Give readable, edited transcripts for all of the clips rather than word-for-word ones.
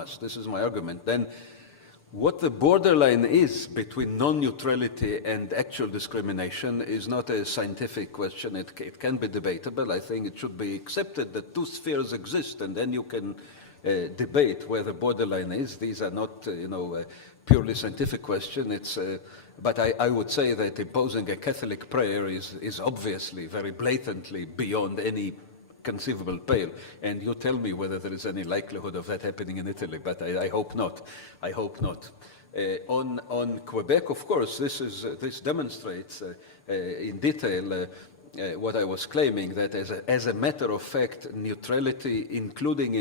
us. This is my argument. Then what the borderline is between non-neutrality and actual discrimination is not a scientific question. It can be debatable. I think it should be accepted that two spheres exist, and then you can debate where the borderline is. These are not, a purely scientific question. But I would say that imposing a Catholic prayer is obviously very blatantly beyond any conceivable pale, and you tell me whether there is any likelihood of that happening in Italy, but I hope not. I hope not. On Quebec, of course, this demonstrates in detail what I was claiming, that as a matter of fact, neutrality, including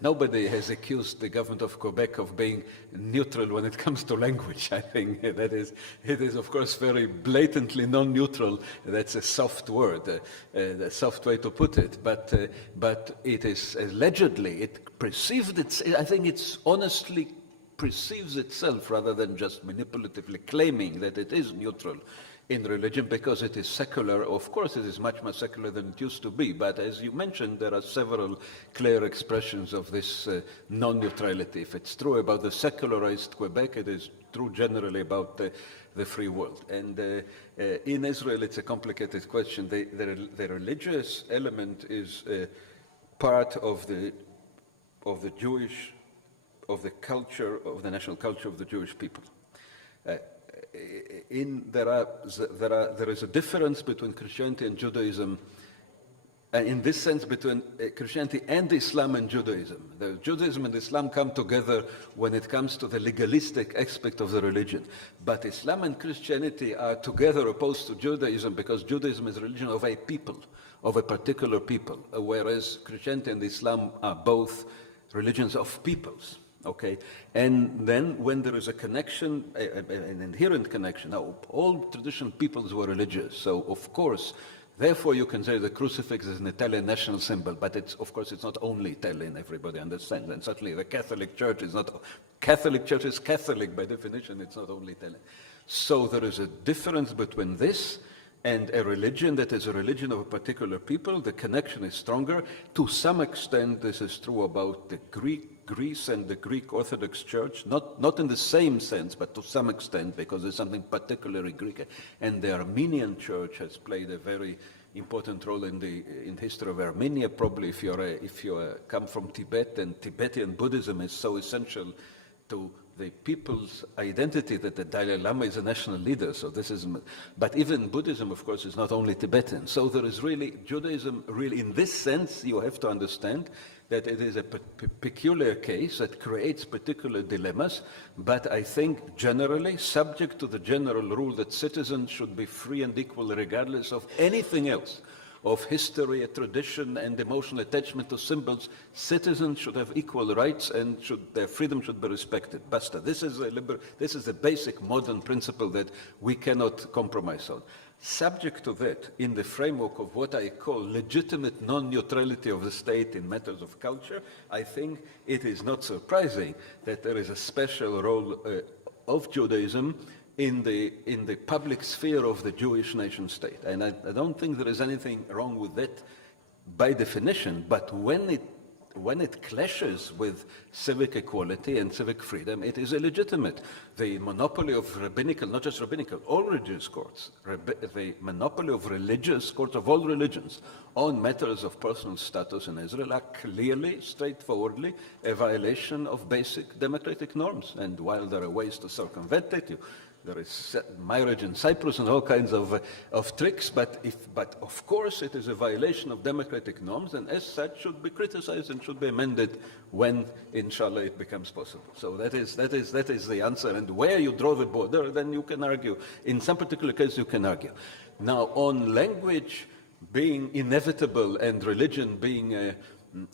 nobody has accused the government of Quebec of being neutral when it comes to language. I think it is of course very blatantly non-neutral. That's a soft word, a soft way to put it, but it is allegedly, it perceived I think it's honestly perceives itself rather than just manipulatively claiming that it is neutral in religion because it is secular. Of course, it is much more secular than it used to be, but as you mentioned, there are several clear expressions of this non-neutrality. If it's true about the secularized Quebec, it is true generally about the free world. And in Israel, it's a complicated question. The religious element is part of the Jewish, of the culture, of the national culture of the Jewish people. There is a difference between Christianity and Judaism, and in this sense between Christianity and Islam and Judaism. The Judaism and Islam come together when it comes to the legalistic aspect of the religion. But Islam and Christianity are together opposed to Judaism because Judaism is a religion of a people, of a particular people, whereas Christianity and Islam are both religions of peoples. Okay, and then when there is a connection, an inherent connection, now all traditional peoples were religious, so of course, therefore you can say the crucifix is an Italian national symbol, but of course it's not only Italian, everybody understands, and certainly the Catholic Church is not, Catholic Church is Catholic by definition, it's not only Italian. So there is a difference between this and a religion that is a religion of a particular people. The connection is stronger. To some extent, this is true about the Greece and the Greek Orthodox Church, not in the same sense, but to some extent, because there's something particularly Greek. And the Armenian Church has played a very important role in the history of Armenia. Probably if you come from Tibet, and Tibetan Buddhism is so essential to the people's identity that the Dalai Lama is a national leader. So this is, but even Buddhism, of course, is not only Tibetan. So there is really, Judaism really, in this sense, you have to understand that it is a peculiar case that creates particular dilemmas, but I think generally subject to the general rule that citizens should be free and equal regardless of anything else, of history, tradition, and emotional attachment to symbols. Citizens should have equal rights and their freedom should be respected. Basta. This is a basic modern principle that we cannot compromise on. Subject to that, in the framework of what I call legitimate non-neutrality of the state in matters of culture, I think it is not surprising that there is a special role of Judaism in the public sphere of the Jewish nation state. And I don't think there is anything wrong with that by definition, but when it clashes with civic equality and civic freedom, it is illegitimate. The monopoly of rabbinical, not just rabbinical, all religious courts, the monopoly of religious courts of all religions on matters of personal status in Israel are clearly, straightforwardly a violation of basic democratic norms. And while there are ways to circumvent it, there is marriage in Cyprus and all kinds of tricks, but of course it is a violation of democratic norms, and as such should be criticized and should be amended when, inshallah, it becomes possible. So that is the answer. And where you draw the border, then you can argue. In some particular case, you can argue. Now, on language being inevitable and religion being,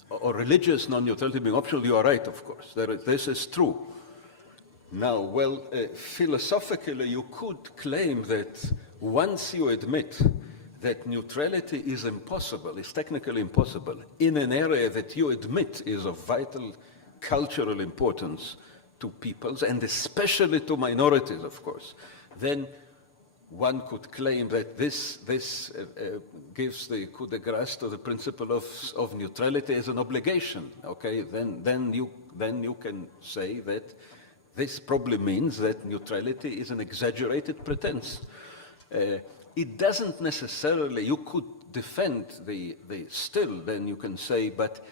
or religious non-neutrality being optional, you are right, of course. This is true. Now, well, philosophically, you could claim that once you admit that neutrality is impossible, is technically impossible, in an area that you admit is of vital cultural importance to peoples, and especially to minorities, of course, then one could claim that this gives the coup de grace to the principle of neutrality as an obligation. Okay, then you can say that this probably means that neutrality is an exaggerated pretense. It doesn't necessarily. You could defend still. Then you can say, but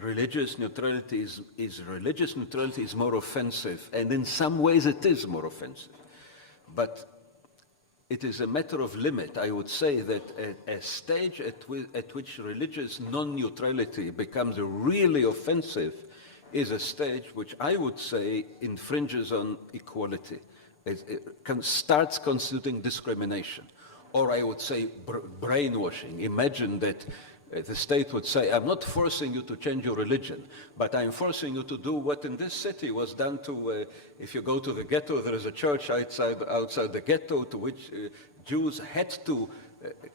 religious neutrality is more offensive, and in some ways it is more offensive, but it is a matter of limit. I would say that a stage at which religious non-neutrality becomes really offensive is a stage which I would say infringes on equality. It starts constituting discrimination. Or I would say brainwashing. Imagine that the state would say, I'm not forcing you to change your religion, but I'm forcing you to do what in this city was done to, if you go to the ghetto, there is a church outside the ghetto to which Jews had to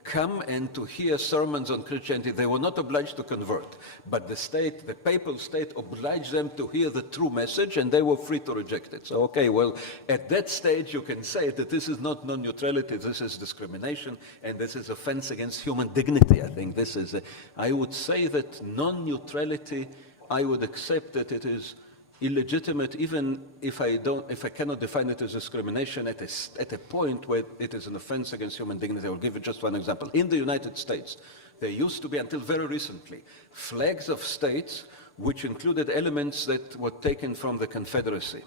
come and to hear sermons on Christianity. They were not obliged to convert, but the papal state obliged them to hear the true message, and they were free to reject it. So, okay, well, at that stage you can say that this is not non-neutrality, this is discrimination, and this is offense against human dignity. I think this is, I would say that non-neutrality, I would accept that it is illegitimate, even if I cannot define it as discrimination at a point where it is an offense against human dignity. I will give you just one example. In the United States, there used to be, until very recently, flags of states which included elements that were taken from the Confederacy.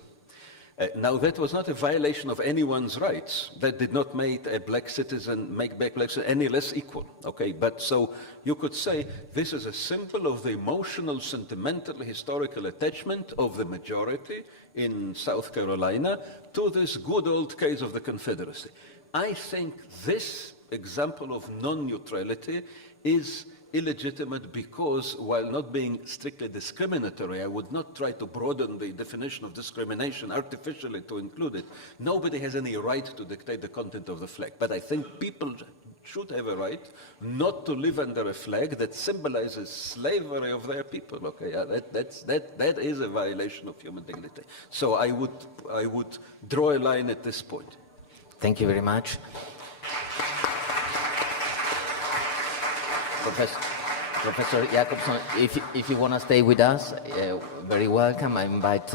Now, that was not a violation of anyone's rights. That did not make black citizen any less equal. Okay, but so you could say this is a symbol of the emotional, sentimental, historical attachment of the majority in South Carolina to this good old case of the Confederacy. I think this example of non-neutrality is illegitimate because, while not being strictly discriminatory, I would not try to broaden the definition of discrimination artificially to include it. Nobody has any right to dictate the content of the flag, but I think people should have a right not to live under a flag that symbolizes slavery of their people. Okay, that is a violation of human dignity. So I would draw a line at this point. Thank you very much. Professor Jacobson, if you want to stay with us, very welcome. I invite